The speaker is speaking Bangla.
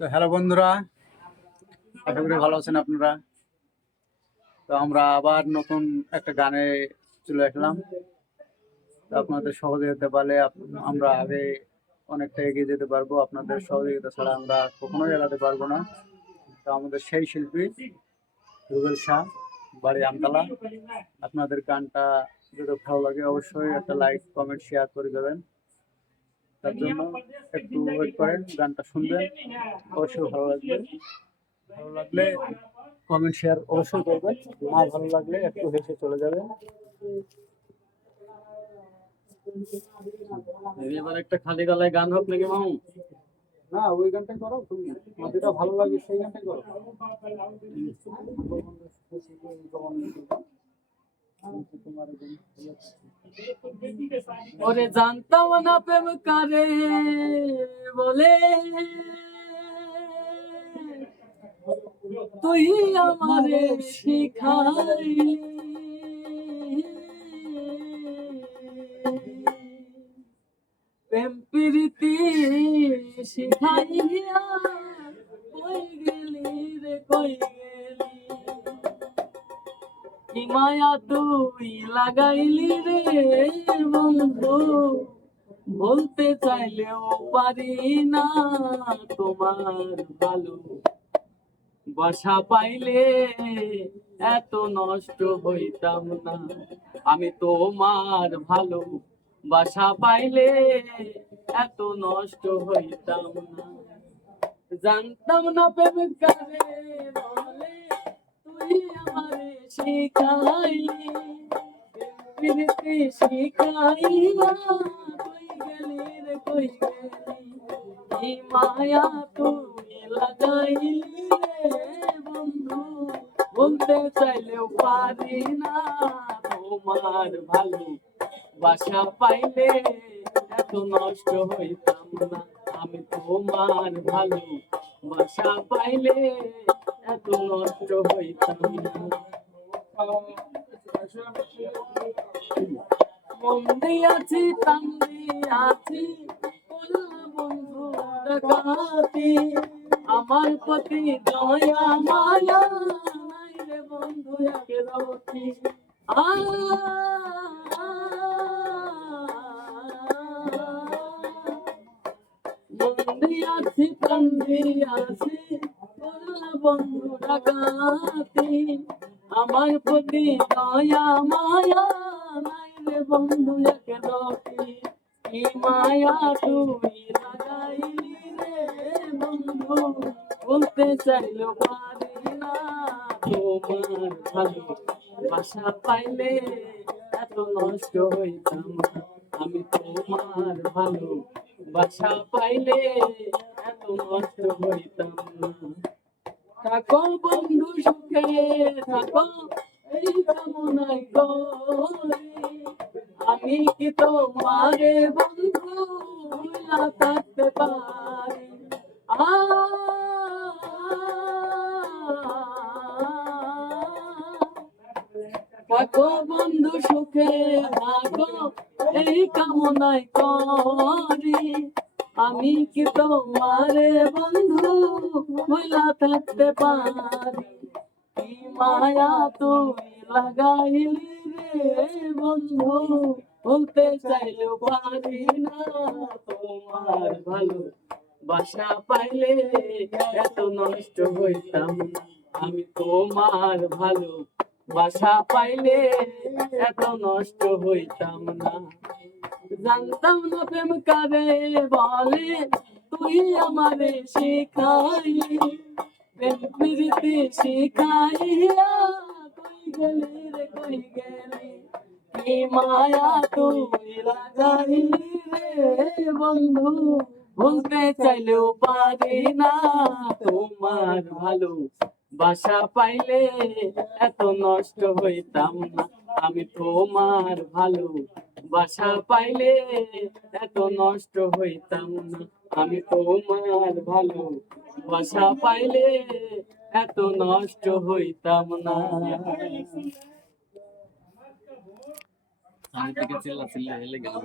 তো হ্যালো বন্ধুরা, আশা করি ভালো আছেন আপনারা। তো আমরা আবার নতুন একটা গানে চলে আসলাম। তো আপনাদের সহযোগিতা পেলে আমরা আগে অনেকটা এগিয়ে যেতে পারবো। আপনাদের সহযোগিতা ছাড়া আমরা কখনোই এড়াতে পারবো না। তো আমাদের সেই শিল্পী রুবেল শাহ, বাড়ি আমতলা। আপনাদের গানটা যদি ভালো লাগে অবশ্যই একটা লাইক, কমেন্ট, শেয়ার করে দেবেন। তার জন্য একটু ওয়েট করেন, গানটা শুনবেন, অবশ্যই ভালো লাগবে। ভালো লাগলে কমেন্ট শেয়ার অবশ্যই করবেন, না ভালো লাগলে একটু হেসে চলে যাবেন। এবার একটা খালি গলায় গান হোক নাকি মামু? না, ওই গানটাই করো, তুমি তোমার যেটা ভালো লাগে সেই গানটাই করো। ওরে জানতাম না প্রেম কারে বলে, তুই আমারে শিখাইলি। প্রেম প্রীতি শিখাইয়া কই গেলি রে কই গেলি, কি মায়া তুই লাগাইলি রে বন্ধু, বলতে চাইলেও পারি না তোমার ভালো বাসা পাইলে এত নষ্ট হইতাম না। আমি তোমার ভালো বাসা পাইলে এত নষ্ট হইতাম না। জানতাম না প্রেম কারে বলে, তুই আমারে শিখাইলি। প্রীতি শিখাইয়া কই গেলি রে কই গেলি, কি মায়া তুই লাগাইলি রে বন্ধু, বলতে চাইলেও পারি না তোমার ভালো বাসা পাইলে এত নষ্ট হইতাম না। আমি তোমার ভালো বাসা পাইলে এত নষ্ট হইতাম না। মন দিয়াছি প্রাণ দিয়াছি, বললা বন্ধু ডাকাতি, আমার প্রতি দয়া মায়া নাই রে বন্ধু একে রতি। মন দিয়াছি প্রাণ দিয়াছি, বললা বন্ধু ডাকাতি, আমার প্রতি দয়া মায়া নাই রে বন্ধু একে রতি। কি মায়া তুই লাগাইলি রে বন্ধু, বলতে চাইলেও পারি না তোমার ভালো বাসা পাইলে এত নষ্ট হইতাম না। আমি তোমার ভালো বাসা পাইলে এত নষ্ট হইতাম না। থাকো বন্ধু সুখে থাকো, এই কামনাই করি, আমি কি তোমারে বন্ধু ভুলা থাকতে পারি। থাকো বন্ধু সুখে থাকো, এই কামনাই করি, আমি কি তোমারে বন্ধু ভুলা থাকতে পারি। কি মায়া তুই লাগাইলি রে বন্ধু, বলতে চাইলেও পারি না তোমার ভালো বাসা পাইলে এত নষ্ট হইতাম না। আমি তোমার ভালো বাসা পাইলে এত নষ্ট হইতাম না। জানতাম না প্রেম কারে বলে, তুই আমারে শিখাইলি। প্রেম প্রীতি শিখাইয়া কই গেলি রে কই গেলি, কি মায়া তুই লাগাইলি রে বন্ধু, বলতে চাইলেও পারি না তোমার ভালো বাসা পাইলে এত নষ্ট হইতাম না। আমি তোমার ভালো বাসা পাইলে এত নষ্ট হইতাম না। আমি তোমার ভালো বাসা পাইলে এত নষ্ট হইতাম না। আমি থেকে চিল্লা চিল্লা হেলে গেলাম।